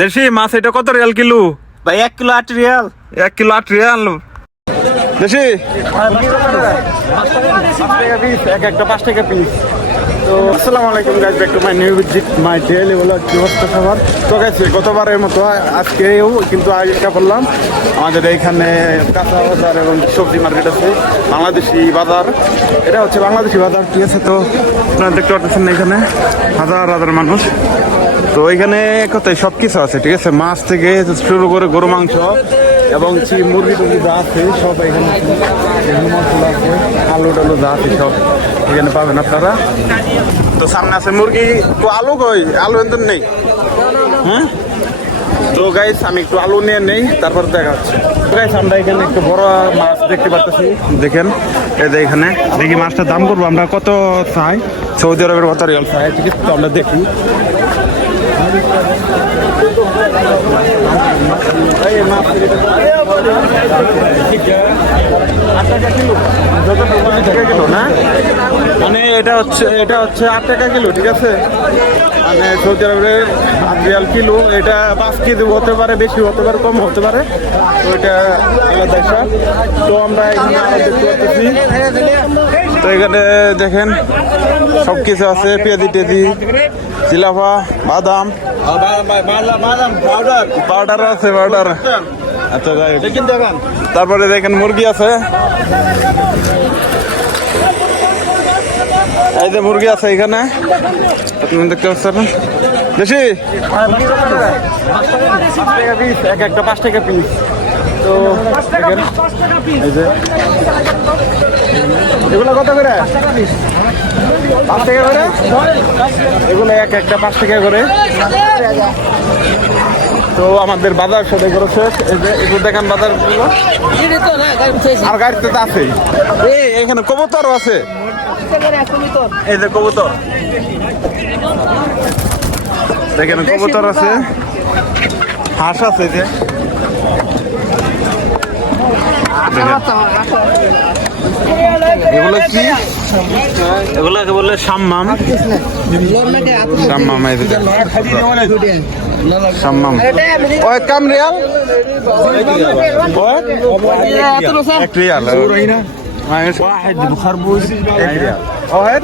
দেশি মাছ এটা কত রিয়াল কিলো? ভাই এক কিলো আট রিয়াল এক কিলো আট রিয়াল দেশি? পিস এক একটা পাঁচ টাকা পিস তো আসসালামু আলাইকুম guys my new my blog কি অবস্থা সবার? গতবারের মতো আজকেও কিন্তু আয়োজনটা করলাম। আমাদের এইখানে কাঁচা বাজার এবং সবজি মার্কেট আছে, বাংলাদেশি বাজার। এটা হচ্ছে বাংলাদেশি বাজার, ঠিক আছে? তো আপনারা দেখতে পাচ্ছেন এখানে হাজার হাজার মানুষ। তো এখানে কোথায় সব কিছু আছে, ঠিক আছে? মাছ থেকে শুরু করে গরু, মাংস এবং চি- মুরগি টুরগি যা আছে সব এখানে আছে। আলু টালু যা আছে সব এখানে পাবেন আপনারা। তো সামনে আছে মুরগি। তো আলু কই? আলু এন্তন নেই? হ্যাঁ তো গাইস আমি একটু আলু নিয়ে নেই, তারপর দেখা হচ্ছে গাইস আমরা এখানে একটু বড় মাছ দেখতে পাচ্ছি। দেখেন, এই এখানে। দেখি মাছটার দাম করব। আমরা কত চাই? সৌদি আরবের কত রিয়াল চাই? ঠিক আছে, তো আমরা দেখি এই মাছ কিলো? না? মানে এটা হচ্ছে এটা হচ্ছে আট টাকা কিলো ঠিক আছে? মানে সৌদি আরবের আট রিয়াল কিলো এটা পাঁচ কেজি হতে পারে বেশি হতে পারে কম হতে পারে। তো এটা আলাদা হিসাব তো আমরা এখানে আরও দেখতে পাচ্ছি তো এখানে দেখেন সব কিছু আছে পেঁয়াজি টেজি জিলাফা বাদাম। পাউডার পাউডার আছে পাউডার আচ্ছা যাই তারপরে দেখেন মুরগি আছে। এই যে মুরগি আছে এখানে। আপনি দেখতে পাচ্ছেন? পিস এক একটা পাঁচ টাকা পিস তো এগুলো কত করে? পাঁচ টাকা করে? এগুলো এক একটা পাঁচ টাকা করে। তো আমাদের বাজার সাথে করেছে এই যে এগুলো দেখেন বাজার আর গাড়িতে তো আছে এই এখানে কবুতরও আছে। এই যে কবুতর। দেখেন কবুতর আছে। হাঁস আছে যে। এগুলো কি? এগুলোকে বলে সাম্মাম সাম্মাম এই যে দেখেন। সাম্মাম ওই কাম রিয়াল ওই এক রিয়াল واحد بخربوش এক রিয়াল واحد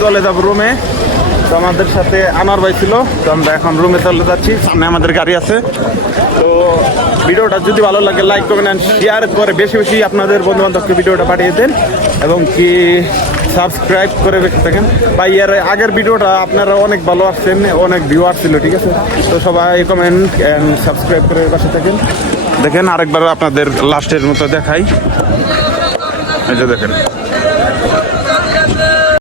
চলে যাব রুমে। তো আমাদের সাথে আনোয়ার ভাই ছিল। তো আমরা এখন রুমে চলে যাচ্ছি। সামনে আমাদের গাড়ি আছে। তো ভিডিওটা যদি ভালো লাগে লাইক করবেন অ্যান্ড শেয়ার করে বেশি বেশি আপনাদের বন্ধু বান্ধবকে ভিডিওটা পাঠিয়ে দেন এবং কি সাবস্ক্রাইব করে রেখে থাকেন। বা এর আগের ভিডিওটা আপনারা অনেক ভালো আসছেন, অনেক ভিউ আসছিল, ঠিক আছে? তো সবাই কমেন্ট অ্যান্ড সাবস্ক্রাইব করে পাশে থাকেন। দেখেন, আরেকবার আপনাদের লাস্টের মতো দেখাই। এই যে দেখেন।